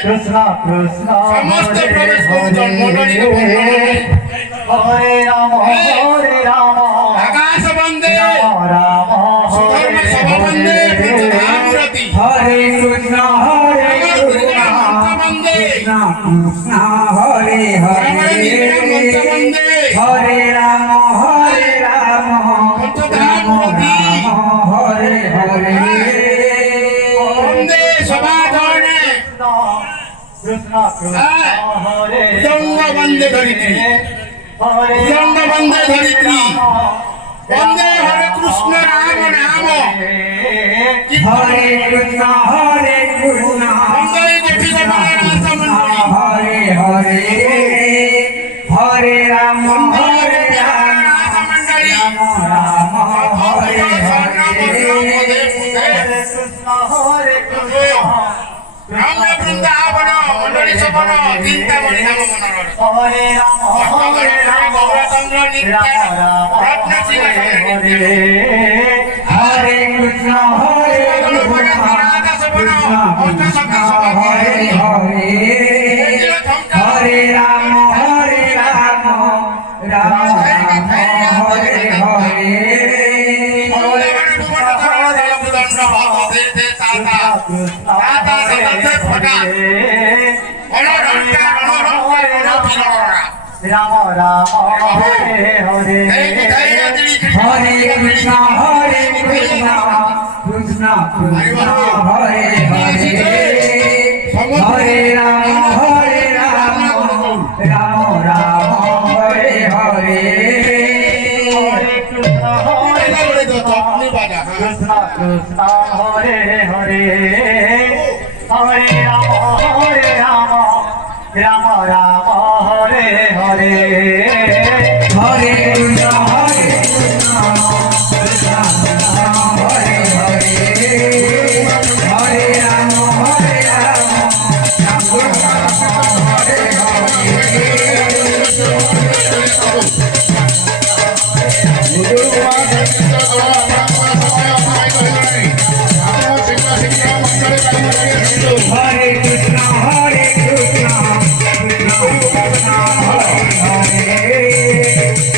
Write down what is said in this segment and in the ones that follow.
Krishna Krishna समस्त प्रवेश करूँ मंडली को Hare Rama Hare Rama आकाश बंदे Rama सुधर्म सभा बंदे धामरति Hare Krishna Hare Krishna बंदे Krishna Hare Hare बंदे Hare Rama Hare Rama धामरति Hare Hare बंदे सभा धरने Krishna Krishna Hare दंग बंदे धरित्री दंग बंदे धरित्री बंदे हरे कृष्ण राम नाम Hare Krishna Hare Krishna बंदे देखी जमाना रास मंडली Hare Hare Hare Rama Hare Rama रास मंडली Rama Hare Krishna Hare Krishna Ram Vrindavan मंडली सभा चिंता मणि नाम मनोहर Hare Rama Hare Rama Gaurachandra नित्य रत्न Singh Hare Krishna Hare Krishna Hare Hare Hare Rama Hare Rama Rama Hare Hare Rama Rama Hare Hare Hare Krishna Hare Krishna Krishna Krishna Hare Hare Hare Rama Hare Rama Rama Rama Hare Hare Hare Krishna Hare Krishna Krishna Hare Hare Hare Rama Hare Rama Rama Rama Hare Hare Hare Krishna Hare Krishna Krishna Krishna Hare Hare Hare Rama Hare Rama Rama Rama Hare Hare Krishna Hare Krishna Krishna Krishna Hare Hare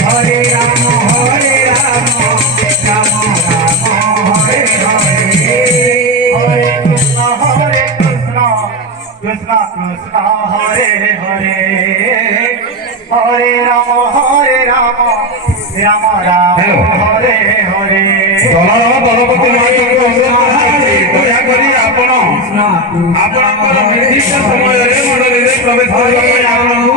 Hare Rama Hare Rama Rama Rama Hare Hare Hare Krishna Hare Krishna Krishna Krishna Hare Hare Hare Rama Hare Rama Rama Rama Hare Hare ଦଳପତି ଦୟାକରି ଆପଣ ଆପଣଙ୍କର ନିର୍ଦ୍ଦିଷ୍ଟ ସମୟରେ ମଣ୍ଡଳୀରେ ପ୍ରବେଶ କରିବା ପାଇଁ ଆପଣଙ୍କୁ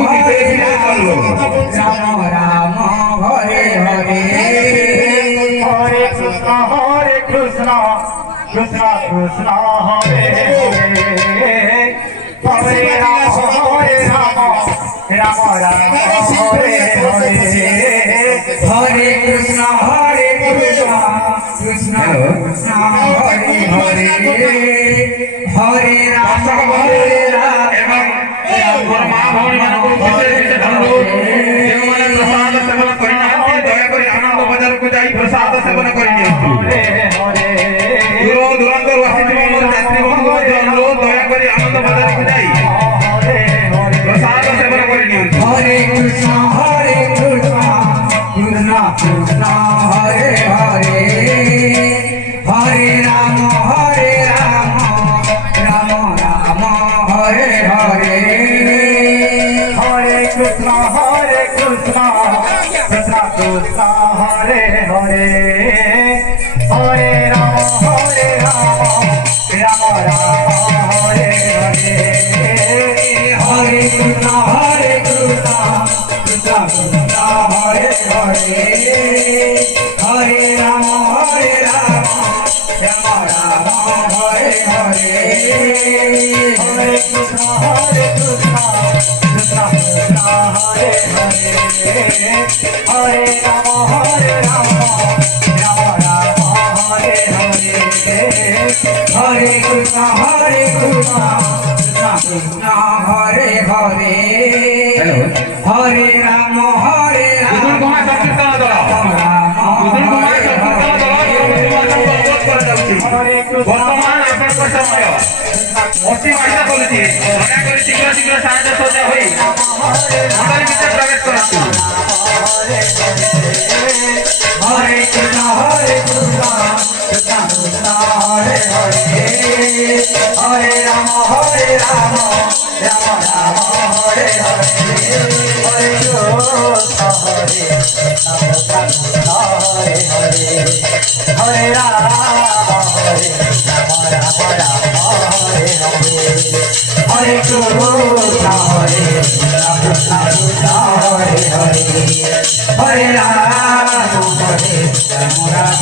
Rama Rama Hare Hare Hare Krishna Hare Krishna Krishna Krishna Hare Hare Hare Rama Hare Rama Rama Rama Hare Hare Hare Krishna Hare Krishna Krishna Krishna Hare Hare Hare Rama Hare Rama ମୋର ମା ଭଉଣୀ ମାନଙ୍କୁ ଯେଉଁମାନେ ପ୍ରସାଦ ସେବନ କରିନାହାନ୍ତି ଦୟାକରି ଆନନ୍ଦ ବଜାରକୁ ଯାଇ ପ୍ରସାଦ ସେବନ କରିନିଅନ୍ତୁ ଦୂର ଦୂରାନ୍ତରୁ ଆସିଥିବା ମୋର ଯାତ୍ରୀ ବନ୍ଧୁ ମଧ୍ୟ ଅନୁରୋଧ ଦୟାକରି ଆନନ୍ଦ ବଜାରକୁ ଯାଇ ପ୍ରସାଦ ସେବନ କରିନିଅନ୍ତୁ Hare Krishna Hare Krishna Krishna Krishna Hare Hare Hare Rama Hare Rama Rama Rama Hare Hare হরে কৃষ্ণ কৃষ্ণ কৃষ্ণ হরে হরে হরে রাম রাম রাম হরে হরে হরে কৃষ্ণ কৃষ্ণ কৃষ্ণ হরে হরে হরে রাম রাম রাম হরে হরে হরে কৃষ্ণ কৃষ্ণ কৃষ্ণ হরে হরে হরে রাম কুতুল কুমার সংকীর্তন দল কুতুল কুমার সংকীর্তন দল মুসলমানଙ୍କୁ অনুରୋଧ କରାଯାଉଛି ବର୍ତ୍ତମାନ ଆପଣଙ୍କ ସମୟ ଅତିବାହିତ କରୁଛି ଦୟାକରି ଶୀଘ୍ର ଶୀଘ୍ର ସାହାଯ୍ୟ ସଜ୍ଜା ହୋଇ ମଣ୍ଡଳୀ ଭିତରେ ପ୍ରବେଶ କରନ୍ତୁ হরে কৃষ্ণ কৃষ্ণ কৃষ্ণ হরে হরে হরে রাম রাম রাম হরে হরে হরে কৃষ্ণ হরে কৃষ্ণ হরে হরে হরে রাম রাম রাম হরে হরে হরে কৃষ্ণ হরে কৃষ্ণ হরে হরে হরে রাম হরে রাম